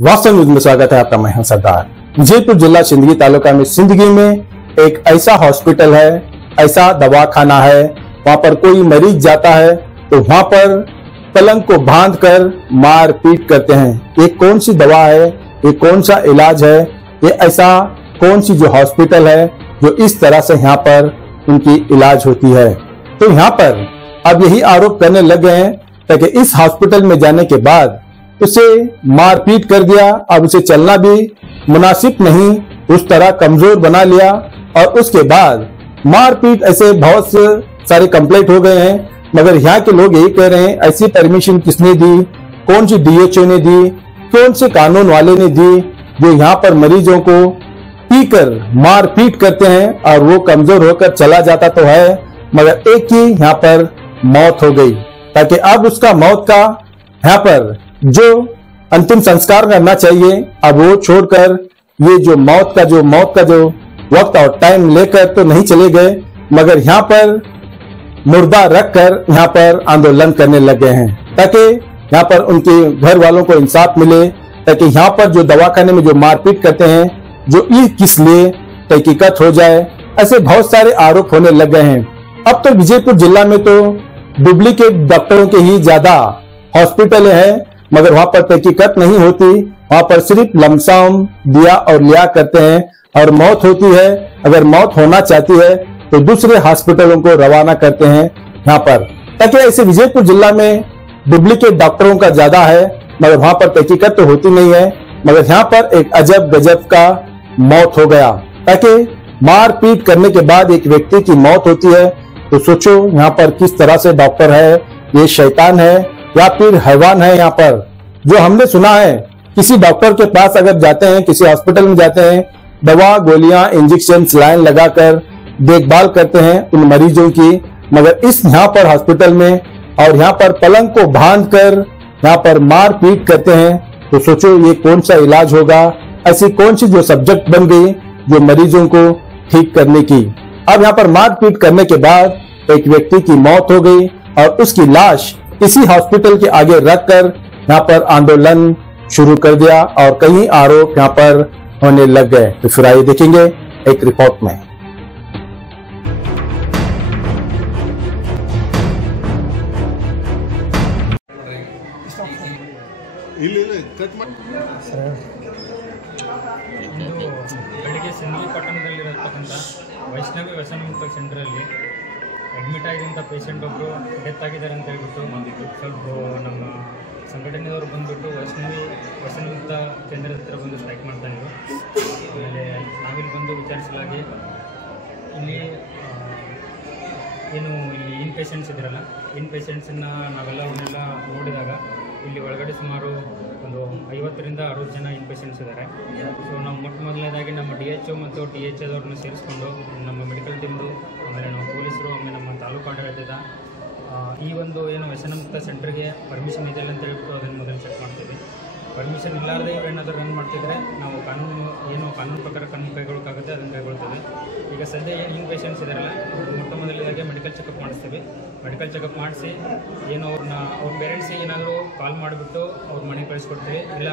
वास्तव न्यूज में स्वागत है आपका। मैं हूं सरदार। विजयपुर जिला सिंदगी तालुका में सिंदगी में एक ऐसा हॉस्पिटल है, ऐसा दवाखाना है, वहां पर कोई मरीज जाता है तो वहां पर पलंग को बांध कर मार पीट करते हैं। ये कौन सी दवा है, ये कौन सा इलाज है, ये ऐसा कौन सी जो हॉस्पिटल है जो इस तरह से यहाँ पर उनकी इलाज होती है। तो यहाँ पर अब यही आरोप करने लग गए हैं ताकि इस हॉस्पिटल में जाने के बाद उसे मारपीट कर दिया, अब उसे चलना भी मुनासिब नहीं, उस तरह कमजोर बना लिया और उसके बाद मारपीट ऐसे बहुत सारे कंप्लेंट हो गए हैं। मगर यहाँ के लोग यही कह रहे हैं ऐसी परमिशन किसने दी, कौन सी डीएचओ ने दी, कौन से कानून वाले ने दी जो यहाँ पर मरीजों को पीकर मारपीट करते हैं और वो कमजोर होकर चला जाता तो है, मगर एक की यहाँ पर मौत हो गई। ताकि अब उसका मौत का यहाँ पर जो अंतिम संस्कार करना चाहिए अब वो छोड़कर ये जो मौत का जो वक्त और टाइम लेकर तो नहीं चले गए, मगर यहाँ पर मुर्दा रखकर यहाँ पर आंदोलन करने लग गए हैं ताकि यहाँ पर उनके घर वालों को इंसाफ मिले, ताकि यहाँ पर जो दवाखाने में जो मारपीट करते हैं जो ये किस लिए तहकीकात हो जाए। ऐसे बहुत सारे आरोप होने लग गए हैं। अब तो विजयपुर जिला में तो डुप्लीकेट डॉक्टरों के ही ज्यादा हॉस्पिटल है, मगर वहां पर तहकीकात नहीं होती, वहां पर सिर्फ लमसम दिया और लिया करते हैं और मौत होती है। अगर मौत होना चाहती है तो दूसरे हॉस्पिटलों को रवाना करते हैं यहाँ पर, ताकि ऐसे विजयपुर जिला में डुप्लीकेट डॉक्टरों का ज्यादा है, मगर वहां पर तहकीकात तो होती नहीं है। मगर यहाँ पर एक अजब गजब का मौत हो गया, ताकि मारपीट करने के बाद एक व्यक्ति की मौत होती है। तो सोचो यहाँ पर किस तरह से डॉक्टर है, ये शैतान है या फिर हैवान है। यहाँ पर जो हमने सुना है किसी डॉक्टर के पास अगर जाते हैं, किसी हॉस्पिटल में जाते हैं, दवा गोलियां इंजेक्शन सलाइन लगाकर देखभाल करते हैं उन मरीजों की, मगर इस यहाँ पर हॉस्पिटल में और यहाँ पर पलंग को बांध कर यहाँ पर मार पीट करते हैं। तो सोचो ये कौन सा इलाज होगा, ऐसी कौन सी जो सब्जेक्ट बन गई जो मरीजों को ठीक करने की। अब यहाँ पर मारपीट करने के बाद एक व्यक्ति की मौत हो गई और उसकी लाश इसी हॉस्पिटल के आगे रखकर यहाँ पर आंदोलन शुरू कर दिया और कई आरोप यहाँ पर होने लग गए। तो फिर आइए देखेंगे एक रिपोर्ट में। ಬೆಳಗ್ಗೆ ಸಿಂದಗಿ ಪಟ್ಟಣದಲ್ಲಿರತಕ್ಕಂಥ ವೈಷ್ಣವಿ ವ್ಯಸನಮುಕ್ತ ಸೆಂಟರಲ್ಲಿ ಅಡ್ಮಿಟ್ ಆಗಿದ್ದಂಥ ಪೇಷಂಟ್ ಒಬ್ಬರು ಡೆತ್ ಆಗಿದ್ದಾರೆ ಅಂತ ಹೇಳ್ಬಿಟ್ಟು ಸ್ವಲ್ಪ ನಮ್ಮ ಸಂಘಟನೆಯವರು ಬಂದುಬಿಟ್ಟು ವೈಷ್ಣವಿ ವ್ಯಸನಮುಕ್ತ ಕೇಂದ್ರದ ಹತ್ರ ಬಂದು ಸ್ಟ್ರೈಕ್ ಮಾಡ್ತಾಯಿದ್ರು। ಆಮೇಲೆ ನಾವಿಲ್ಲಿ ಬಂದು ವಿಚಾರಿಸಲಾಗಿ ಇಲ್ಲಿ ಏನು ಇಲ್ಲಿ ಇನ್ ಪೇಷಂಟ್ಸ್ ಇದ್ರಲ್ಲ, ಇನ್ ಪೇಷಂಟ್ಸನ್ನು ನಾವೆಲ್ಲವನ್ನೆಲ್ಲ ನೋಡಿದಾಗ ಇಲ್ಲಿ ಒಳಗಡೆ ಸುಮಾರು ಒಂದು 50ರಿಂದ 60 ಜನ ಇನ್ ಪೇಷಂಟ್ಸ್ ಇದ್ದಾರೆ। ಸೊ ನಾವು ಮೊದಲನೇದಾಗಿ ನಮ್ಮ DHO ಮತ್ತು THOದವ್ರನ್ನ ಸೇರಿಸ್ಕೊಂಡು ನಮ್ಮ ಮೆಡಿಕಲ್ ಟೀಮ್ದು, ಆಮೇಲೆ ನಾವು ಪೊಲೀಸರು, ಆಮೇಲೆ ನಮ್ಮ ತಾಲೂಕು ಆಡಳಿತದ ಈ ಒಂದು ಏನು ವ್ಯಸನಮುಕ್ತ ಸೆಂಟರ್ಗೆ ಪರ್ಮಿಷನ್ ಇದೆಯಲ್ಲ ಅಂತ ಹೇಳ್ಬಿಟ್ಟು ಅದನ್ನು ಮೊದಲು ಚೆಕ್ ಮಾಡ್ತೀವಿ। ಪರ್ಮಿಷನ್ ಇಲ್ಲಾರದೆ ಇವ್ರೇನಾದರೂ ರನ್ ಮಾಡ್ತಿದ್ರೆ ನಾವು ಕಾನೂನು ಪ್ರಕಾರ ಕೈಗೊಳ್ಳೋಕ್ಕಾಗುತ್ತೆ ಅದನ್ನು ಕೈಗೊಳ್ತೀವಿ। ಈಗ ಸದ್ಯ ಏನು ಇನ್ ಪೇಷಂಟ್ಸ್ ಇದ್ದಾರಲ್ಲ ಮೊದಲನೇದಾಗಿ ಮೆಡಿಕಲ್ ಚೆಕಪ್ ಮಾಡಿಸ್ತೀವಿ। ಮೆಡಿಕಲ್ ಚೆಕಪ್ ಮಾಡಿಸಿ ಏನು ಅವ್ರ ಪೇರೆಂಟ್ಸಿಗೆ ಏನಾದರೂ ಕಾಲ್ ಮಾಡಿಬಿಟ್ಟು ಅವ್ರ ಮನೆಗೆ ಕಳಿಸ್ಕೊಡ್ತೀವಿ। ಇಲ್ಲ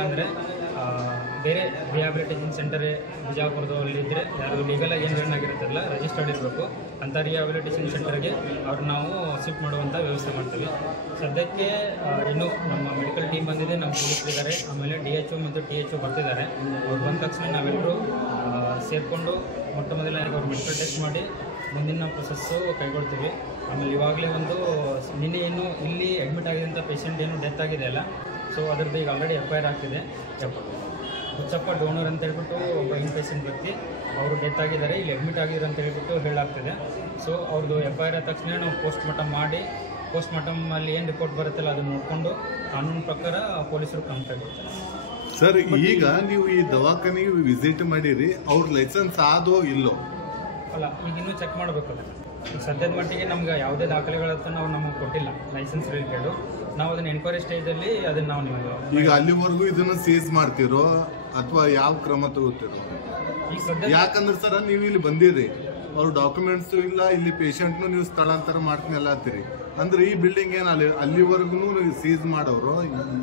ಬೇರೆ ರಿಹ್ಯಾಬಿಲಿಟೇಷನ್ ಸೆಂಟರ್ ಬಿಜಾಪುರದಲ್ಲಿ ಇದ್ದರೆ ಯಾರು ಲೀಗಲಾಗಿ ಏನು ರನ್ ಆಗಿರುತ್ತಲ್ಲ ರಿಜಿಸ್ಟರ್ಡ್ ಇರಬೇಕು ಅಂಥ ರಿಹ್ಯಾಬಿಲಿಟೇಷನ್ ಸೆಂಟರ್ಗೆ ಅವ್ರು ನಾವು ಶಿಫ್ಟ್ ಮಾಡುವಂಥ ವ್ಯವಸ್ಥೆ ಮಾಡ್ತೀವಿ। ಸದ್ಯಕ್ಕೆ ಇನ್ನೂ ನಮ್ಮ ಮೆಡಿಕಲ್ ಟೀಮ್ ಬಂದಿದೆ, ನಮ್ಮ ಪೊಲೀಸರಿದ್ದಾರೆ, ಆಮೇಲೆ DHO ಮತ್ತು THO ಬರ್ತಿದ್ದಾರೆ। ಅವ್ರು ಬಂದ ತಕ್ಷಣ ನಾವೆಲ್ಲರೂ ಸೇರಿಕೊಂಡು ಮೊದಲಾಗಿ ಅವ್ರು ಮೆಡಿಕಲ್ ಟೆಸ್ಟ್ ಮಾಡಿ ಮುಂದಿನ ಪ್ರೊಸೆಸ್ಸು ಕೈಗೊಳ್ತೀವಿ। ಆಮೇಲೆ ಇವಾಗಲೇ ನಿನ್ನೆ ಏನು ಇಲ್ಲಿ ಅಡ್ಮಿಟ್ ಆಗಿದ್ದಂಥ ಪೇಷಂಟ್ ಏನು ಡೆತ್ ಆಗಿದೆಯಲ್ಲ, ಸೊ ಅದರದ್ದು ಈಗ ಆಲ್ರೆಡಿ FIR ಆಗ್ತಿದೆ। ಹುಚ್ಚಪ್ಪ ಡೋನರ್ ಅಂತ ಹೇಳ್ಬಿಟ್ಟು ಒಬ್ಬ ಇನ್ ಪೇಷಂಟ್ ವ್ಯಕ್ತಿ ಅವರು ಡೆತ್ ಆಗಿದ್ದಾರೆ, ಇಲ್ಲಿ ಅಡ್ಮಿಟ್ ಆಗಿದ್ದಾರೆ ಅಂತ ಹೇಳ್ಬಿಟ್ಟು ಹೇಳಾಗ್ತಿದೆ। ಸೊ ಅವ್ರದ್ದು FIR ಆದ ತಕ್ಷಣ ನಾವು ಪೋಸ್ಟ್ ಮಾರ್ಟಮ್ ಮಾಡಿ ಪೋಸ್ಟ್ ಮಾರ್ಟಮಲ್ಲಿ ಏನು ರಿಪೋರ್ಟ್ ಬರುತ್ತಲ್ಲ ಅದನ್ನು ನೋಡಿಕೊಂಡು ಕಾನೂನು ಪ್ರಕಾರ ಪೊಲೀಸರು ಕ್ರಮ ಕೈಗೊಳ್ತಾರೆ। ಸರ್, ಈಗ ನೀವು ಈ ದವಾಖಾನೆಗೆ ವಿಸಿಟ್ ಮಾಡಿರಿ, ಅವ್ರ ಲೈಸೆನ್ಸ್ ಆದೋ ಇಲ್ಲೋ? ಅಲ್ಲ, ಈಗ ಇನ್ನೂ ಚೆಕ್ ಮಾಡಬೇಕಲ್ಲ। ಈಗ ಸದ್ಯದ ಮಟ್ಟಿಗೆ ನಮ್ಗೆ ಯಾವುದೇ ದಾಖಲೆಗಳಂತ ನಾವು ನಮಗೆ ಕೊಟ್ಟಿಲ್ಲ ಲೈಸೆನ್ಸ್ ರಿಲೇಟೆಡು, ನಾವು ಅದನ್ನು ಎನ್ಕ್ವೈರಿ ಸ್ಟೇಜಲ್ಲಿ ಅದನ್ನು ನಾವು ನಿಮಗೆ ಈಗ ಅಲ್ಲಿವರೆಗೂ ಇದನ್ನು ಸೀಸ್ ಮಾಡ್ತಿರೋ ಅಥವಾ ಯಾವ ಕ್ರಮ ತಗೋತಿರೋ? ಈಗ ಸದ್ಯ ಯಾಕಂದ್ರೆ ಸರ್ ನೀವು ಇಲ್ಲಿ ಬಂದಿರಿ, ಅವ್ರ ಡಾಕ್ಯುಮೆಂಟ್ಸು ಇಲ್ಲ, ಇಲ್ಲಿ ಪೇಷಂಟ್ನು ನೀವು ಸ್ಥಳಾಂತರ ಮಾಡ್ತೀನಿ ಅಲ್ಲತ್ತೀರಿ, ಅಂದ್ರೆ ಈ ಬಿಲ್ಡಿಂಗ್ ಏನ್ ಅಲ್ಲಿವರೆಗೂ ಸೀಸ್ ಮಾಡೋರು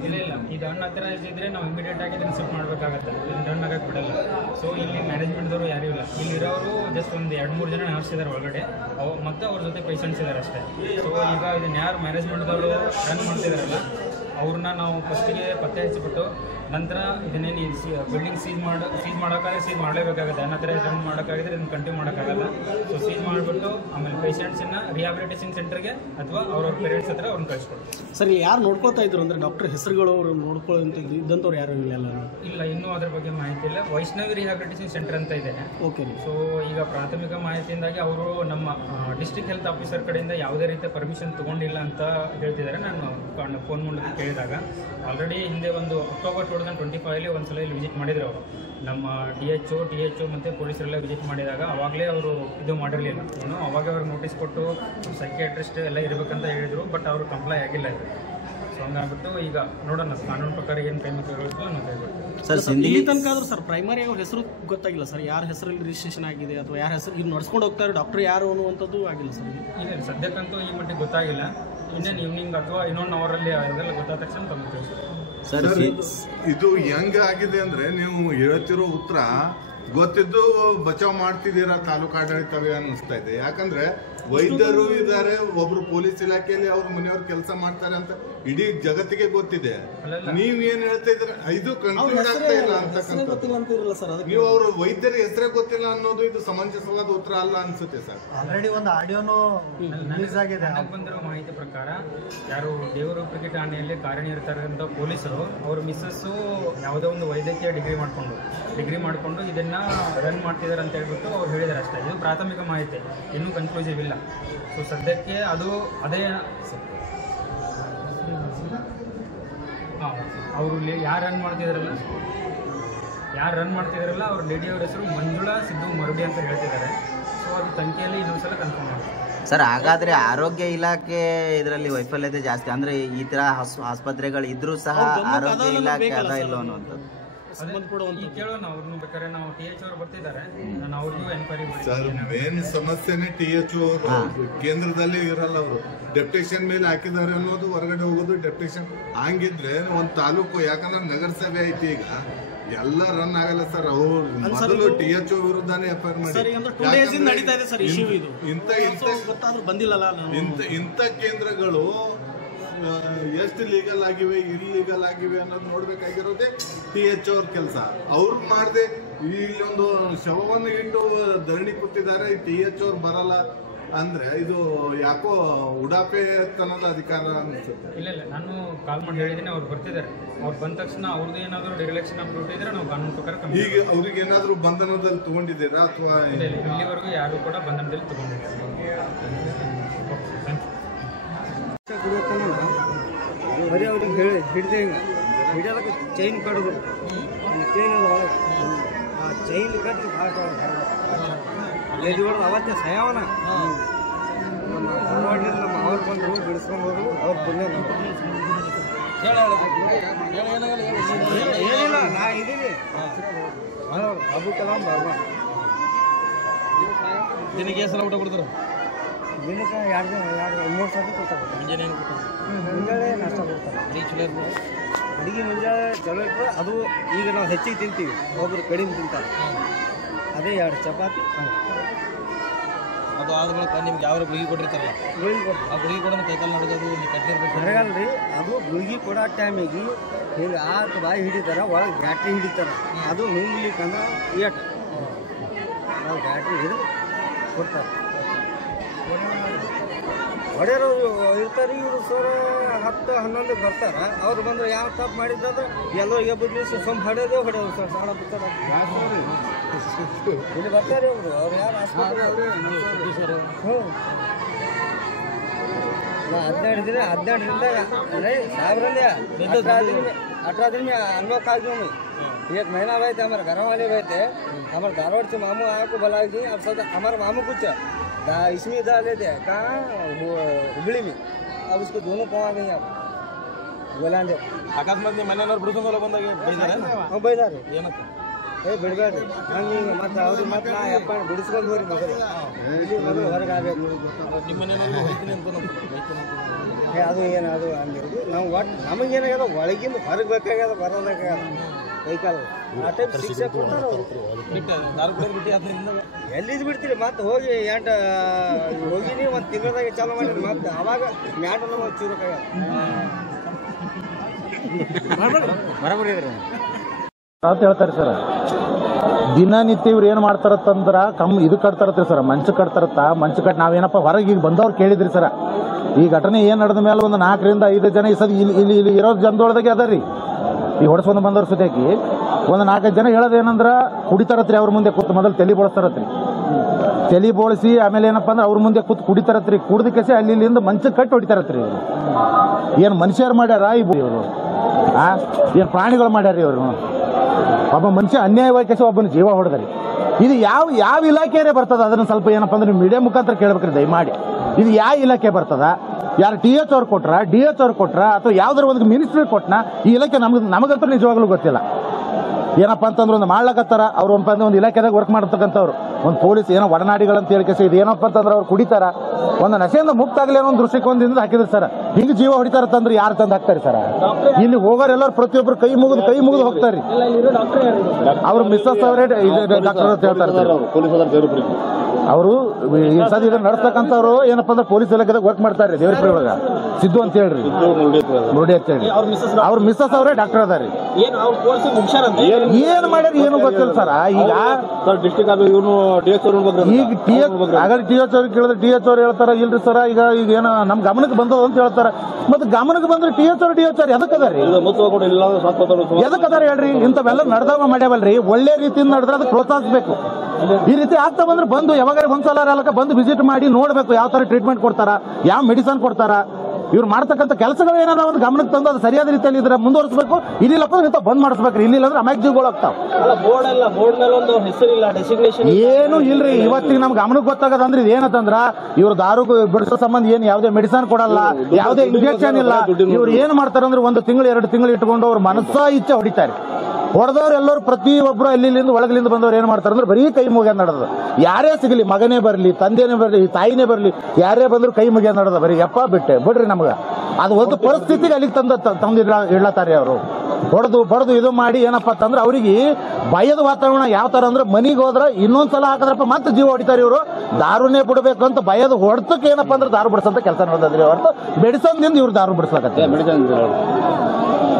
ಇಲ್ಲ ಇದು ರನ್ ಹತ್ತಿರ ಇದ್ರೆ ನಾವು ಇಮಿಡಿಯೇಟ್ ಆಗಿ ಇದನ್ನ ಶಿಫ್ಟ್ ಮಾಡಬೇಕಾಗತ್ತೆ, ರನ್ ಆಗಕ್ಕೆ ಬಿಡಲ್ಲ. ಸೊ ಇಲ್ಲಿ ಮ್ಯಾನೇಜ್ಮೆಂಟ್ದವರು ಯಾರೂ ಇಲ್ಲ, ಇಲ್ಲಿರೋರು ಜಸ್ಟ್ ಒಂದು 2-3 ಜನ ನರ್ಸ್ ಇದ್ದಾರೆ ಒಳಗಡೆ, ಮತ್ತೆ ಅವ್ರ ಜೊತೆ ಪೇಷಂಟ್ಸ್ ಇದ್ದಾರೆ ಅಷ್ಟೇ. ಸೊ ಈಗ ಇದನ್ನ ಯಾರು ಮ್ಯಾನೇಜ್ಮೆಂಟ್ದವರು ರನ್ ಮಾಡ್ತಿದಾರಲ್ಲ ಅವ್ರನ್ನ ನಾವು ಫಸ್ಟಿಗೆ ಪತ್ತೆ ಹಚ್ಚಿಬಿಟ್ಟು ನಂತರ ಇದನ್ನೇನು ಬಿಲ್ಡಿಂಗ್ ಸೀಸ್ ಮಾಡೋಕ್ಕಾದ್ರೆ ಸೀಸ್ ಮಾಡಲೇಬೇಕಾಗುತ್ತೆ. ನನ್ನ ಹತ್ರ ರನ್ ಮಾಡೋಕ್ಕಾಗಿದ್ರೆ ಇದನ್ನು ಕಂಟಿನ್ಯೂ ಮಾಡೋಕ್ಕಾಗಲ್ಲ. ಸೊ ಸೀಸ್ ಮಾಡಿಬಿಟ್ಟು ಆಮೇಲೆ ಪೇಷಂಟ್ಸನ್ನು ರಿಹಾಬಿಲಿಟೇಷನ್ ಸೆಂಟರ್ಗೆ ಅಥವಾ ಅವ್ರವ್ರ ಪೇರೆಂಟ್ಸ್ ಹತ್ರ ಅವ್ರನ್ನ ಕಳಿಸ್ಕೊಡ್ತೀವಿ. ಸರ್ ಯಾರು ನೋಡ್ಕೊಳ್ತಾ ಇದ್ರು ಅಂದರೆ ಡಾಕ್ಟರ್ ಹೆಸರುಗಳು ಅವರು ನೋಡ್ಕೊಳ್ಳೋ ಇದ್ದಂಥವ್ರು ಯಾರು ಇಲ್ಲ? ಇನ್ನೂ ಅದ್ರ ಬಗ್ಗೆ ಮಾಹಿತಿ ಇಲ್ಲ. ವೈಷ್ಣವಿ ರಿಹಾಬಿಲಿಟೇಷನ್ ಸೆಂಟರ್ ಅಂತ ಇದೆ. ಓಕೆ. ಸೊ ಈಗ ಪ್ರಾಥಮಿಕ ಮಾಹಿತಿಯಿಂದಾಗಿ ಅವರು ನಮ್ಮ ಡಿಸ್ಟ್ರಿಕ್ಟ್ ಹೆಲ್ತ್ ಆಫೀಸರ್ ಕಡೆಯಿಂದ ಯಾವುದೇ ರೀತಿಯ ಪರ್ಮಿಷನ್ ತೊಗೊಂಡಿಲ್ಲ ಅಂತ ಹೇಳ್ತಿದ್ದಾರೆ. ನಾನು ಫೋನ್ ಮೂಲಕ ಕೇಳಿದಾಗ ಆಲ್ರೆಡಿ ಹಿಂದೆ ಒಂದು ಅಕ್ಟೋಬರ್ 2025 ಒಂದ್ಸಲ ಇಲ್ಲಿ ವಿಸಿಟ್ ಮಾಡಿದ್ರು ಅವರು. ನಮ್ಮ DHO ಮತ್ತು ಪೊಲೀಸರೆಲ್ಲ ವಿಸಿಟ್ ಮಾಡಿದಾಗ ಅವಾಗಲೇ ಅವರು ಇದು ಮಾಡಿರಲಿಲ್ಲ, ಅವಾಗ ಅವ್ರಿಗೆ ನೋಟಿಸ್ ಕೊಟ್ಟು ಸೈಕಿಯಾಟ್ರಿಸ್ಟ್ ಎಲ್ಲ ಇರಬೇಕಂತ ಹೇಳಿದರು. ಬಟ್ ಅವರು ಕಂಪ್ಲೈ ಆಗಿಲ್ಲ ಇದು. ಸೊ ಹಂಗಾಗ್ಬಿಟ್ಟು ಈಗ ನೋಡೋಣ ಕಾನೂನು ಪ್ರಕಾರ ಏನು ಟೈಮ್ ತಗೊಳ್ತೀವಿ ನಾವು ಕೈಗೊಳ್ತೀವಿ. ಸರ್ ಇಲ್ಲಿ ತನಕ ಆದರೂ ಸರ್ ಪ್ರೈಮರಿ ಅವ್ರ ಹೆಸರು ಗೊತ್ತಾಗಿಲ್ಲ ಸರ್, ಯಾರ ಹೆಸರಲ್ಲಿ ರಿಜಿಸ್ಟ್ರೇಷನ್ ಆಗಿದೆ ಅಥವಾ ಯಾರ ಹೆಸರು ಇಲ್ಲಿ ನಡ್ಸ್ಕೊಂಡು ಹೋಗ್ತಾರೆ ಡಾಕ್ಟರ್ ಯಾರು ಅನ್ನುವಂಥದ್ದು ಆಗಿಲ್ಲ ಸರ್. ಇಲ್ಲ ಸದ್ಯಕ್ಕಂತೂ ಈ ಮಟ್ಟಿಗೆ ಗೊತ್ತಾಗಿಲ್ಲ. ಇನ್ನೇನು ಈವ್ನಿಂಗ್ ಅಥವಾ ಇನ್ನೊಂದು ಅವರಲ್ಲಿ ಅದೆಲ್ಲ ಗೊತ್ತಾದ ತಕ್ಷಣ ತಗೊಳ್ತೀವಿ ಸರ್. ಇದು ಹೆಂಗ್ ಆಗಿದೆ ಅಂದ್ರೆ ನೀವು ಹೇಳ್ತಿರೋ ಉತ್ತರ ಗೊತ್ತಿದ್ದು ಬಚಾವ್ ಮಾಡ್ತಿದ್ದೀರಾ ತಾಲೂಕು ಆಡಳಿತವೇ ಅನ್ನಿಸ್ತಾ ಇದೆ. ಯಾಕಂದ್ರೆ ವೈದ್ಯರು ಇದ್ದಾರೆ, ಒಬ್ರು ಪೊಲೀಸ್ ಇಲಾಖೆಯಲ್ಲಿ ಅವ್ರ ಮನೆಯವ್ರು ಕೆಲಸ ಮಾಡ್ತಾರೆ ಅಂತ ಇಡೀ ಜಗತ್ತಿಗೆ ಗೊತ್ತಿದೆ. ನೀವ್ ಏನ್ ಹೇಳ್ತಾ ಇದ್ರೆ ಇದು ಕನ್ಕ್ಲೂಡ್ ಆಗ್ತಾ ಇಲ್ಲ ಅಂತಕ್ಕಂಥ ನೀವು ಅವ್ರ ವೈದ್ಯರ ಹೆಸರೇ ಗೊತ್ತಿಲ್ಲ ಅನ್ನೋದು ಇದು ಸಮಂಜಸವಾದ ಉತ್ತರ ಅಲ್ಲ ಅನ್ಸುತ್ತೆ ಸರ್. ಆಲ್ರೆಡಿ ಒಂದು ಆಡಿಯೋನು ರಿಲೀಸ್ ಆಗಿದೆ. ಬಂದಿರೋ ಮಾಹಿತಿ ಪ್ರಕಾರ ಯಾರು ದೇವರೂಪರಿಗೆ ಠಾಣೆಯಲ್ಲಿ ಕಾರ್ಯನಿರತರಂತ ಪೊಲೀಸರು ಅವ್ರ ಮಿಸ್ಸಸ್ಸು ಯಾವುದೋ ಒಂದು ವೈದ್ಯಕೀಯ ಡಿಗ್ರಿ ಮಾಡಿಕೊಂಡು ಇದನ್ನ ರನ್ ಮಾಡ್ತಿದ್ದಾರೆ ಅಂತ ಹೇಳ್ಬಿಟ್ಟು ಅವ್ರು ಹೇಳಿದ್ದಾರೆ ಅಷ್ಟೇ. ಇದು ಪ್ರಾಥಮಿಕ ಮಾಹಿತಿ, ಇನ್ನೂ ಕನ್ಕ್ಲೂಸಿವ್ ಇಲ್ಲ. ಸೊ ಸದ್ಯಕ್ಕೆ ಅದು ಅದೇ ಅವರು ಯಾರು ರನ್ ಮಾಡ್ತಿದಾರಲ್ಲ ಅವ್ರ ಲೇಡಿಯವ್ರ ಹೆಸರು ಮಂಜುಳಾ ಸಿದ್ದು ಮರುಡಿ ಅಂತ ಹೇಳ್ತಿದ್ದಾರೆ. ಸೊ ಅದು ತನಿಖೆಯಲ್ಲಿ ಇನ್ನೊಂದ್ಸಲ ಕನ್ಫರ್ಮ್ ಆಗುತ್ತೆ ಸರ್. ಹಾಗಾದ್ರೆ ಆರೋಗ್ಯ ಇಲಾಖೆ ಇದರಲ್ಲಿ ವೈಫಲ್ಯತೆ ಜಾಸ್ತಿ, ಅಂದ್ರೆ ಈ ತರ ಆಸ್ಪತ್ರೆಗಳು ಇದ್ರೂ ಸಹ ಆರೋಗ್ಯ ಇಲಾಖೆ ಅದ ಇಲ್ಲ ಅನ್ನುವಂಥದ್ದು ಕೇಳೋಣ. ಅವ್ರನ್ನ ಬೇಕಾದ್ರೆ ನಾವು THO ಅವ್ರು ಬರ್ತಿದ್ದಾರೆ, ನಾನು ಅವ್ರಿಗೂ ಎನ್ಕ್ವೈರಿ ಮಾಡಿ. ಸರ್ ಮೇನ್ ಸಮಸ್ಯೆನೇ THO ಅವರು ಕೇಂದ್ರದಲ್ಲಿ ಇರಲ್ಲ, ಅವರು ಡೆಪ್ಯುಟೇಷನ್ ಮೇಲೆ ಹಾಕಿದ್ದಾರೆ ಅನ್ನೋದು, ಹೊರಗಡೆ ಹೋಗೋದು ಡೆಪ್ಯುಟೇಷನ್. ಹಂಗಿದ್ರೆ ಒಂದು ತಾಲೂಕು, ಯಾಕಂದ್ರೆ ನಗರಸಭೆ ಐತಿ ಈಗ ಎಲ್ಲ ರನ್ ಆಗಲ್ಲ ಸರ್. ಅವ್ರು ಮೊದಲು THO ವಿರುದ್ಧನೇ FIR ಮಾಡಿ ಇಂಥ ಕೇಂದ್ರಗಳು ಎಷ್ಟು ಲೀಗಲ್ ಆಗಿವೆ ಇಲ್ಲೀಗಲ್ ಆಗಿವೆ ಅನ್ನೋದು ನೋಡ್ಬೇಕಾಗಿರೋದೇ THO ಅವ್ರ ಕೆಲಸ. ಅವ್ರು ಮಾಡದೆ ಇಲ್ಲೊಂದು ಶವವನ್ನು ಇಟ್ಟು ಧರಣಿ ಕೂತಿದ್ದಾರೆ, THO ಅವ್ರು ಬರಲ್ಲ ಅಂದ್ರೆ ಇದು ಯಾಕೋ ಉಡಾಪೆತನದ ಅಧಿಕಾರ ಅನ್ಸುತ್ತೆ. ಇಲ್ಲ ನಾನು ಕಾಲ್ ಮಾಡಿ ಹೇಳಿದ್ದೀನಿ, ಅವ್ರು ಬರ್ತಿದ್ದಾರೆ. ಅವ್ರು ಬಂದ ತಕ್ಷಣ ಅವ್ರದ್ದು ಏನಾದ್ರು ಡಿರೆಕ್ಷನ್ ಇದ್ರೆ ನಾವು ಕಾನೂನು ಪ್ರಕಾರ ಈಗ ಅವ್ರಿಗೆ ಏನಾದ್ರು ಬಂಧನದಲ್ಲಿ ತಗೊಂಡಿದ್ದೀರಾ ಅಥವಾ ಇಲ್ಲಿವರೆಗೂ ಯಾರು ಕೂಡ ಬಂಧನದಲ್ಲಿ ತಗೊಂಡಿದ್ದಾರೆ. ಬರೀ ಅವ್ರಿಗೆ ಹಿಡ್ದೆ ಹಿಡಿಯೋದಕ್ಕೆ ಚೈನ್ ಕಡಿದು ಚೈನ್ ಆ ಚೈನ್ ಕಟ್ಟಿ ಎದ್ದು ಹೊಡೆದು ಅವತ್ತೇ ಸಯಾವನ ಧಾರವಾಡದಿಂದ ನಮ್ಮ ಅವ್ರು ಬಂದರು ಬಿಡಿಸ್ಕೊಂಡು ಹೋದ್ರು. ಅವ್ರು ಪುಣ್ಯ ಏನಿಲ್ಲ, ನಾ ಇದ್ದೀನಿ ಅಬ್ದುಲ್ ಕಲಾಂ ಬಾಬಾ. ದಿನಕ್ಕೆ ಎಷ್ಟು ಸಲ ಊಟ ಕೊಡ್ತಾರೆ? ದಿನಕ್ಕೆ 2-3 ಸಲ ಕೊಡ್ತಾರೆ. ಮುಂಜಾನೆ ನಾಷ್ಟ ಕೊಡ್ತಾರೆ. ಅಡುಗೆ ಮುಂಜಾನೆ ಚಲೋ ಇಟ್ಟರೆ ಅದು ಈಗ ನಾವು ಹೆಚ್ಚಿಗೆ ತಿಂತೀವಿ, ಒಬ್ಬರು ಕಡಿಮೆ ತಿಂತಾರೆ. ಅದೇ 2 ಚಪಾತಿ. ಅದು ಆದ ಬಳಿಕ ನಿಮ್ಗೆ ಯಾವ ಗುಳಿಗೆ ಕೊಟ್ಟಿರ್ತಾರಲ್ಲ, ಆ ಗುಳಿಗೆ ಕೊಡೋಣ ಕೈಕಾಲು ನಡೆಯೋದು ನೀವು ಕಟ್ಟಿರ್ಬೇಕು. ನನಗಲ್ರಿ, ಅದು ಗುಳಿಗೆ ಕೊಡೋ ಟೈಮಿಗೆ ಹಿಂಗೆ ಆತು ಬಾಯಿ ಹಿಡಿತಾರೆ, ಒಳಗೆ ಬ್ಯಾಟ್ರಿ ಹಿಡಿತಾರೆ. ಅದು ನುಂಗ್ಲಿಕ್ಕಂದ್ರೆ ಏಟ್ ನಾವು ಬ್ಯಾಟ್ರಿ ಹಿಡಿದು ಕೊಡ್ತಾರೆ. ಹೊಡೆಯೋರು ಇರ್ತಾರೆ, ಇವರು ಸರ್ 10-11 ಬರ್ತಾರೆ. ಅವ್ರು ಬಂದ್ರೆ ಯಾವ ತಪ್ಪು ಮಾಡಿದ್ರೆ ಎಲ್ಲೋ ಎಬ್ಬರು ಸ್ವಲ್ಪ ಹೊಡೆಯೋದು ಸರ್. ಸಾಲ ಬಿಡ್ತಾರೆ ಇಲ್ಲಿ ಬರ್ತಾರೆ ಅವರು. ಅವ್ರು ಯಾರು ಆಸ್ಪತ್ರೆ? ಹ್ಞೂ, ನಾ 15 ದಿನ 18ರಿಂದ साहबरंदे 18 दिन में अनलॉक आ गया मैं. 1 महीना रहते हमारे घर वाले रहते, हमारे धारवाड़ से मामू आया को बुला दी. अब सब हमारे मामू कुछ इसमें डाले थे कहाँ हुबली में. अब उसको दोनों पाँव आ गई. अब बोला अकस्मात ಮನೆಯವ್ರು ಬಿಡಿಸೋದಲ್ಲ ಬಂದಾಗ ಬೈದಾರೆ. ಏನಕ್ಕೆ ಬಿಡಬೇಡ್ರಿ ಹಂಗೆ ಮತ್ತೆ ಅವ್ರಿಗೆ ಮತ್ತೆ ನಾ ಯಪ್ಪ ಬಿಡಿಸ್ಕೊಂಡು ಹೋಗ್ರಿ ಮೊದಲು ಹೊರಗೆ ಆಗಬೇಕು. ಅದು ಏನು ಅದು ಹಂಗಿರೋದು ನಾವು ಒಟ್ಟು ನಮಗೇನಾಗ್ಯದ ಒಳಗಿಂದ ಹೊರಗೆ ಬೇಕಾಗ್ಯದ ಬರೋದಕ್ಕಾಗ್ಯದ ವೆಹಿಕಲ್ ಆ ಟೈಪ್ ಶಿಕ್ಷೆ ಕೊಡ್ತಾರೆ. ಎಲ್ಲಿದ್ದು ಬಿಡ್ತೀರಿ ಮತ್ತೆ ಹೋಗಿ ಹೋಗಿನಿ ಒಂದು ತಿಂಗಳದಾಗ ಚಾಲು ಮಾಡಿರಿ ಮತ್ತೆ ಅವಾಗ ಮ್ಯಾಟನ್ನು ಚೂರಕ್ಕಾಗ್ಯದ ಅಂತ ಹೇಳ್ತಾರೆ ಸರ್. ದಿನನಿತ್ಯ ಇವ್ರು ಏನು ಮಾಡ್ತಾರತ್ತಂದ್ರ ಇದು ಕಟ್ತಾರತ್ರಿ ಸರ್, ಮಂಚ ಕಟ್ತಾರತ್ತ. ಮಂಚ ಕಟ್ ನಾವೇನಪ್ಪ ಹೊರಗೆ ಈಗ ಬಂದವ್ರು ಕೇಳಿದ್ರಿ ಸರ್. ಈ ಘಟನೆ ಏನು ನಡೆದ ಮೇಲೆ ಒಂದು 4 ರಿಂದ 5 ಜನ ಈ ಸರಿ ಇಲ್ಲಿ ಇರೋ ಜನದೊಳದಾಗೆ ಅದ ರೀ. ಈ ಹೊಡೆಸ್ಕೊಂಡು ಬಂದವ್ರ ಸುತ್ತಾಕಿ ಒಂದು 4-5 ಜನ ಹೇಳೋದೇನಂದ್ರ ಕುಡಿತಾರತ್ರಿ. ಅವ್ರ ಮುಂದೆ ಕೂತು ಮೊದಲು ತಲೆ ಬೋಳಿಸ್ತಾರತ್ರಿ. ತಲೆ ಬೋಳಿಸಿ ಆಮೇಲೆ ಏನಪ್ಪ ಅಂದ್ರೆ ಅವ್ರ ಮುಂದೆ ಕೂತು ಕುಡಿತಾರತ್ರಿ. ಕುಡ್ದಕ್ಕೆ ಅಲ್ಲಿ ಇಲ್ಲಿಂದ ಮಂಚ ಕಟ್ಟಿ ಹೊಡಿತಾರತ್ರಿ. ಇವರು ಏನು ಮನುಷ್ಯರು ಮಾಡ್ಯಾರ ಇವರು? ಏನು ಪ್ರಾಣಿಗಳು ಮಾಡ್ಯಾರ ಇವರು? ಒಬ್ಬ ಮನುಷ್ಯ ಅನ್ಯಾಯವಾಗಿ ಒಬ್ಬನ ಜೀವ ಹೊಡೆದ್ರಿ. ಇದು ಯಾವ ಇಲಾಖೆಯೇ ಬರ್ತದ? ಅದನ್ನ ಸ್ವಲ್ಪ ಏನಪ್ಪ ಅಂದ್ರೆ ಮೀಡಿಯಾ ಮುಖಾಂತರ ಕೇಳ್ಬೇಕ್ರಿ ದಯಮಾಡಿ. ಇದು ಯಾವ ಇಲಾಖೆ ಬರ್ತದ? ಯಾರು TH ಅವ್ರು ಕೊಟ್ರ, DH ಅವ್ರು ಕೊಟ್ರ, ಅಥವಾ ಯಾವ್ದಾರ ಒಂದು ಮಿನಿಸ್ಟ್ರಿ ಕೊಟ್ಟನ? ಈ ಇಲಾಖೆ ನಮಗಂತೂ ನಿಜವಾಗ್ಲೂ ಗೊತ್ತಿಲ್ಲ. ಏನಪ್ಪಾ ಅಂತಂದ್ರೆ ಒಂದು ಮಾಡ್ಲಕತ್ತಾರ ಅವ್ರು ಒಂದು ಇಲಾಖೆದಾಗ ವರ್ಕ್ ಮಾಡ್ತಕ್ಕಂಥವ್ರು, ಒಂದು ಪೊಲೀಸ್ ಏನೋ ಒಡನಾಡಿಗಳಂತ ಹೇಳಿಕೆ ಇದು ಏನಪ್ಪ ಅಂತಂದ್ರೆ ಅವ್ರು ಕುಡಿತಾರ, ಒಂದು ನಶೆಯಿಂದ ಮುಕ್ತ ಆಗಲಿ ಅನ್ನೋ ಒಂದು ದೃಷ್ಟಿಕೋನದಿಂದ ಹಾಕಿದ್ರು ಸರ್. ಹಿಂಗೆ ಜೀವ ಹೊಡಿತಾರಂತಂದ್ರೆ ಯಾರು ತಂದು ಹಾಕ್ತಾರೆ ಸರ್? ಇಲ್ಲಿ ಹೋಗೋರೆಲ್ಲರೂ ಪ್ರತಿಯೊಬ್ಬರು ಕೈ ಮುಗಿದು ಹೋಗ್ತಾರೆ. ಅವ್ರ ಮಿಸ್ಸಸ್ ಅವರೇ ಡಾಕ್ಟರ್ ಅಂತ ಹೇಳ್ತಾರೆ. ಅವರು ಸದ್ಯ ಇದನ್ನ ನಡೆಸ್ತಕ್ಕಂಥವ್ರು ಏನಪ್ಪಾ ಅಂದ್ರೆ ಪೊಲೀಸ್ ಇಲಾಖೆದಾಗ ವರ್ಕ್ ಮಾಡ್ತಾರೆ ದೇವರಪುರ ಒಳಗ. ಸಿದ್ದು ಅಂತ ಹೇಳ್ರಿ, ಮುರುಡಿ ಅಂತ ಹೇಳಿ. ಅವ್ರ ಮಿಸ್ಸಸ್ ಅವರೇ ಡಾಕ್ಟರ್ ಅದಾರಿ. ಏನ್ ಮಾಡ್ಯಾರ ಏನು ಗೊತ್ತಿಲ್ಲ ಸರ್. ಈಗ TH ಅವ್ರಿಗೆ ಕೇಳಿದ್ರೆ DH ಅವ್ರು ಹೇಳ್ತಾರ ಇಲ್ರಿ ಸರ್ ಈಗ ಏನೋ ನಮ್ ಗಮನಕ್ಕೆ ಬಂದದ ಅಂತ ಹೇಳ್ತಾರ. ಮತ್ತೆ ಗಮನಕ್ಕೆ ಬಂದ್ರೆ DH ಅವ್ರು ಎದಕ್ಕದಾರಿ? ಎದಕ್ಕದಾರ ಹೇಳ್ರಿ? ಇಂಥವೆಲ್ಲ ನಡೆದವ ಮಾಡ್ಯಾವಲ್ರಿ. ಒಳ್ಳೆ ರೀತಿಯಿಂದ ನಡೆದ್ರೆ ಅದಕ್ಕೆ ಪ್ರೋತ್ಸಾಹಿಸಬೇಕು. ಈ ರೀತಿ ಆಗ್ತಾ ಬಂದ್ರೆ ಬಂದು ಯಾವಾಗ ಒಂದ್ಸಲ ಬಂದು ವಿಸಿಟ್ ಮಾಡಿ ನೋಡ್ಬೇಕು ಯಾವ ತರ ಟ್ರೀಟ್ಮೆಂಟ್ ಕೊಡ್ತಾರ, ಯಾವ ಮೆಡಿಸನ್ ಕೊಡ್ತಾರ, ಇವ್ರು ಮಾಡ್ತಕ್ಕಂಥ ಕೆಲಸಗಳು ಏನಾರ ಒಂದು ಗಮನಕ್ಕೆ ತಂದು ಅದು ಸರಿಯಾದ ರೀತಿಯಲ್ಲಿ ಇದ್ರೆ ಮುಂದುವರಿಸಬೇಕು. ಇಲ್ಲಿಲ್ಲಪ್ಪ ಇಂಥ ಬಂದ್ ಮಾಡಿಸ್ಬೇಕ್ರಿ. ಇಲ್ಲಿಲ್ಲ ಅಂದ್ರೆ ಅಮ್ಯಾಕ್ ಜೀವಗಳು ಆಗ್ತಾವ. ಏನು ಇಲ್ರಿ. ಇವತ್ತಿಗೆ ನಮ್ ಗಮನಕ್ಕೆ ಗೊತ್ತಾಗದಂದ್ರೆ ಇದೇನಂತಂದ್ರ ಇವ್ರು ದಾರು ಬಿಡಿಸೋ ಸಂಬಂಧ ಏನ್ ಯಾವುದೇ ಮೆಡಿಸನ್ ಕೊಡಲ್ಲ, ಯಾವುದೇ ಇಂಜೆಕ್ಷನ್ ಇಲ್ಲ. ಇವ್ರು ಏನ್ ಮಾಡ್ತಾರಂದ್ರೆ 1 ತಿಂಗಳು 2 ತಿಂಗಳು ಇಟ್ಕೊಂಡು ಅವ್ರ ಮನಸ್ಸ ಇಚ್ಛೆ ಹೊಡಿತಾರೆ. ಹೊಡೆದವ್ರು ಎಲ್ಲರೂ ಪ್ರತಿಯೊಬ್ಬರು ಅಲ್ಲಿಂದ ಒಳಗಲಿಂದ ಬಂದವ್ರು ಏನ್ ಮಾಡ್ತಾರೆ ಅಂದ್ರೆ ಬರೀ ಕೈ ಮುಗಿಯೋದು ನಡೆದ. ಯಾರೇ ಸಿಗಲಿ, ಮಗನೇ ಬರಲಿ, ತಂದೆನೇ ಬರಲಿ, ತಾಯಿನೇ ಬರಲಿ, ಯಾರೇ ಬಂದ್ರು ಕೈ ಮುಗಿಯೋದು ನಡೆದ. ಬರೀ ಯಪ್ಪ ಬಿಡ್ರಿ ನಮ್ಗ ಅದು ಒಂದು ಪರಿಸ್ಥಿತಿಗೆ ಅಲ್ಲಿಗೆ ಇಡ್ಲತ್ತಾರೆ ಅವರು. ಹೊಡೆದು ಬಡದು ಇದು ಮಾಡಿ ಏನಪ್ಪಾ ಅಂತಂದ್ರೆ ಅವ್ರಿಗೆ ಭಯದ ವಾತಾವರಣ ಯಾವ ತರ ಅಂದ್ರೆ ಮನಿಗೆ ಹೋದ್ರ ಇನ್ನೊಂದ್ಸಲ ಹಾಕದ್ರಪ್ಪ ಮತ್ತೆ ಜೀವ ಹೊಡಿತಾರೆ ಇವರು. ದಾರುನೇ ಬಿಡಬೇಕು ಅಂತ ಭಯದ ಹೊಡೆತಕ್ಕೆ ಏನಪ್ಪಾ ಅಂದ್ರೆ ದಾರು ಬಿಡಿಸಂತ ಕೆಲಸ ನೋಡಿದ್ರಿ ಹೊರತು ಮೆಡಿಸನ್ದಿಂದ ಇವ್ರು ದಾರು ಬಿಡಿಸ್ಲಾಕತ್ತೆ.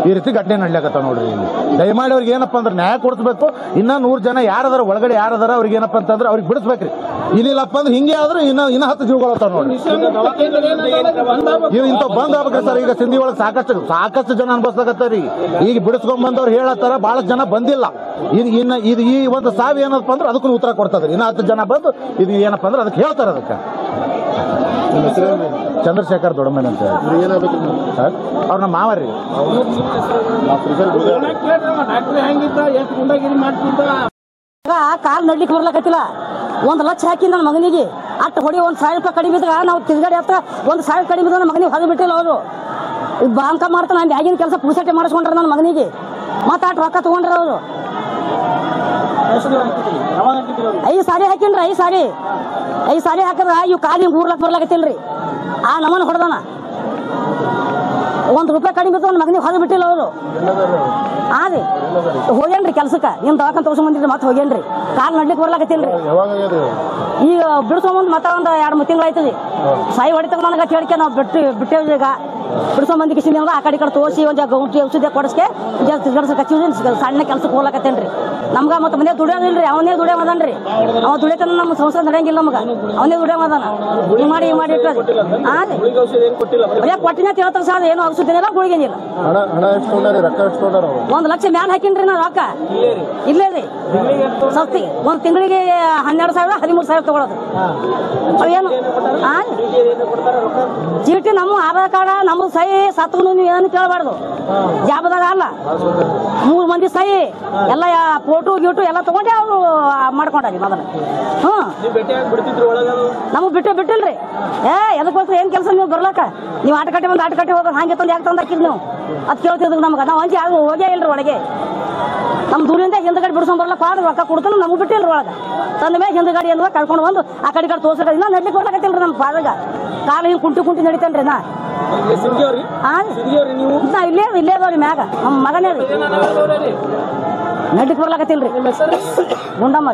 ಈ ರೀತಿ ಘಟನೆ ನಡ್ಲಾಕತ್ತ ನೋಡ್ರಿ. ಇಲ್ಲಿ ದಯಮಾಡಿ ಅವ್ರಿಗೆ ಏನಪ್ಪಾ ಅಂದ್ರೆ ನ್ಯಾಯ ಕೊಡಿಸ್ಬೇಕು. ಇನ್ನ 100 ಜನ ಯಾರದಾರ ಒಳಗಡೆ ಯಾರದಾರ ಅವ್ರಿಗೆ ಏನಪ್ಪಾ ಅಂತಂದ್ರೆ ಅವ್ರಿಗೆ ಬಿಡಿಸ್ಬೇಕ್ರಿ. ಇಲ್ಲಿಲ್ಲಪ್ಪ ಅಂದ್ರೆ ಹಿಂಗೆ ಆದ್ರೆ ಇನ್ನ 10 ಜೀವಗಳತ್ತಾವ ನೋಡ್ರಿ. ಇವ್ ಇಂಥ ಬಂದ್ ಆಗ್ಬೇಕ್ರಿ ಸರ್. ಈಗ ಸಿಂಧಿ ಒಳಗೆ ಸಾಕಷ್ಟು ಜನ ಅನ್ಭವಿಸ್ಲಾಕತ್ತಾರಿ. ಈಗ ಬಿಡಿಸ್ಕೊಂಡ್ ಬಂದವ್ರು ಹೇಳತ್ತಾರ, ಬಹಳಷ್ಟು ಜನ ಬಂದಿಲ್ಲ. ಇದು ಈ ಒಂದು ಸಾವು ಏನಪ್ಪ ಅಂದ್ರೆ ಅದಕ್ಕೂ ಉತ್ತರ ಕೊಡ್ತದ್ರಿ. ಇನ್ನ 10 ಜನ ಬಂದು ಇದು ಏನಪ್ಪಾ ಅಂದ್ರೆ ಅದಕ್ಕೆ ಹೇಳ್ತಾರ. ಅದಕ್ಕೆ ಚಂದ್ರಶೇಖರ್ ದೊಡ್ಡಮನೆ ಅಂತ ಸರ್, ಅವ್ರ ನಮ್ಮ ಮಾವರಿ. ಕಾಲ್ ನಡ್ಲಿಕ್ಕೆ ಬರ್ಲಕತ್ತಿಲ್ಲ. 1 ಲಕ್ಷ ಹಾಕಿ ನನ್ನ ಮಗನಿಗೆ ಅಟ್ಟು ಹೊಡಿ 1,000 ರೂಪಾಯಿ ಕಡಿಮೆ ಇದ್ದಾಗ ನಾವು ತಿರುಗಾಡಿ ಹತ್ರ 1,000 ಕಡಿಮೆ ನನ್ನ ಮಗನಿಗೆ ಹೊರಗೆ ಬಿಟ್ಟಿಲ್ಲ. ಅವರು ಬಾಂಕ ಮಾಡ್ತಾನೆ ನಾನು ಬ್ಯಾಗಿನ ಕೆಲಸ ಪುಸಟೆ ಮಾಡಿಸ್ಕೊಂಡ್ರ ನನ್ನ ಮಗನಿಗೆ. ಮತ್ತೆ ಅಟ್ಟು ರೊಕ್ಕ ತಗೊಂಡ್ರ ಅವರು. 5 ಸಾರಿ ಹಾಕಿನ್ರಿ. 5 ಸಾರಿ ಹಾಕಿದ್ರ ಇವ್ ಕಾಲಿ ಊರ್ಲಕ್ ಬರ್ಲಾಕತ್ತಿಲ್ರಿ. ಆ ನಮ್ಮನ್ನ ಹೊಡೆದಾನ. 1 ರೂಪಾಯಿ ಕಡಿಮೆ ಇತ್ತು ನನ್ನ ಮಗನಿಗೆ ಹೊರಗೆ ಬಿಟ್ಟಿಲ್ಲ ಅವರು. ರೀ ಹೋಗ್ಯಾನ್ರಿ ಕೆಲ್ಸಕ್ಕೆ. ನಿಮ್ ದವಾಖಾನೆ ತೋರ್ಸ್ಕೊಂಡ್ ಬಂದಿದ್ರಿ ಮತ್ತೆ ಹೋಗ್ಯಾನ್ರಿ. ಕಾಲ್ ನಡ್ಲಿಕ್ಕೆ ಬರ್ಲಾಕತ್ತಿಲ್ರಿ. ಈಗ ಬಿಡಿಸ್ಕೊಂಬಂದ್ ಮತ್ತೆ 1-2-3 ತಿಂಗಳು ಆಯ್ತದಿ. ಸಾಯಿ ಹೊಡಿತಾಗ ನನಗೆ ಹೇಳಿಕೆ ನಾವು ಬಿಟ್ಟೇವಿ. ಈಗ ಬಿಡಿಸ್ಕೊಂಬಂದಿ ಕಿಸಿನ ಆ ಕಡೆ ತೋರಿಸಿ ಒಂದು ಗೌಂಟಿ ಔಷಧಿ ಕೊಡಿಸ್ಕೆ ಸಣ್ಣ ಕೆಲ್ಸಕ್ಕೆ ಹೋಗ್ಲಾಕತ್ತೇನ್ರಿ. ನಮ್ಗ ಮತ್ತೆ ಮನೆ ದುಡಿಯೋದಿಲ್ರಿ. ಅವನೇ ದುಡಿಯೋದನ್ರಿ. ಅವ ದುಡಿಯತನ ನಮ್ಮ ಸಂಸಾರ ನಡೆಯಂಗಿಲ್ಲ ನಮಗ. ಅವನೇ ದುಡಿಯೋದನ. ಈ ಮಾಡಿ ಇಟ್ಟದ ಕೊಟ್ಟಿನ ತಿಳ್ತಾರ ಸರ್. ಏನು ಔಷಧಿನಿಲ್ಲ, ಗುಳಿಗೇನಿಲ್ಲ. 1 ಲಕ್ಷ ಮ್ಯಾಲ ಹಾಕಿನ್ರಿ ನಾ ರೊಕ್ಕ. ಇಲ್ಲೇ ರೀ ಸಸ್ತಿ. 1 ತಿಂಗಳಿಗೆ 12,000 13,000 ತಗೊಳೋದು. ಅವೇನು ಚೀಟಿ ನಮ್ಮ ಆಧಾರ್ ಕಾರ್ಡ ನಮ್ದು ಸಹಿ ಸತ್ತು ನೀವು ಏನು ಕೇಳಬಾರ್ದು. ಜಾಬದಾಗ ಅಲ್ಲ 3 ಮಂದಿ ಸಹಿ ಎಲ್ಲ ಫೋಟೋ ಫೋಟೋ ಗೀಟು ಎಲ್ಲ ತಗೊಂಡೆ ಅವ್ರು ಮಾಡ್ಕೊಂಡಾರಿ ಮೊದಲು. ನಮಗೆ ಬಿಟ್ಟಿಲ್ರಿ. ಎದಕ್ಕೋಸ್ಕರ ಏನ್ ಕೆಲಸ ನೀವು ಬರ್ಲಾಕ, ನೀವು ಆಟ ಕಟ್ಟಿ ಬಂದು ಆಟ ಕಟ್ಟಿ ಹೋಗೋದು ಹಂಗೆ ತಂದು ಯಾಕೆ ತಂದು ಹಾಕಿದ್ ನೀವು ಅದ್ ಕೇಳ್ತಿದ್ರು ನಮ್ಗೆ. ನಾವು ಹಂಚಿ ಯಾರು ಹೋಗೇ ಇಲ್ರಿ ಒಳಗೆ. ನಮ್ಮ ದೂರಿಂದ ಹಿಂದ್ಗಡೆ ಬಿಡ್ಸ್ಕೊಂಡ್ ಬರ್ಲಕ್ಕ ರೊಕ್ಕ ಕೊಡ್ತಾನೆ, ನಮಗೆ ಬಿಟ್ಟಿಲ್ರಿ ಒಳಗೆ. ತಂದ ಮೇಲೆ ಹಿಂದ್ಗಡೆ ಎಲ್ಲ ಕರ್ಕೊಂಡು ಬಂದು ಆ ಕಡೆ ತೋರ್ಸಕ ಇನ್ನ ನಡ್ಲಿಕ್ಕೆ ಬರ್ಲಾಕತ್ತಿಲ್ರಿ ನಮ್ಮ ಪಾದಾಗ. ಕಾಲು ಹಿಂಗೆ ಕುಂಟಿ ನಡಿತೇನ್ರಿ ನಾ ಇಲ್ಲೇ ಅದಾವ್ರಿ ಮ್ಯಾಗ ನಮ್ಮ ಮಗನೇ ರೀ ನಡ್ಲಿಕ್ಕೆ ಬರ್ಲಾಕತ್ತಿಲ್ರಿ ಗುಂಡಮ್ಮ.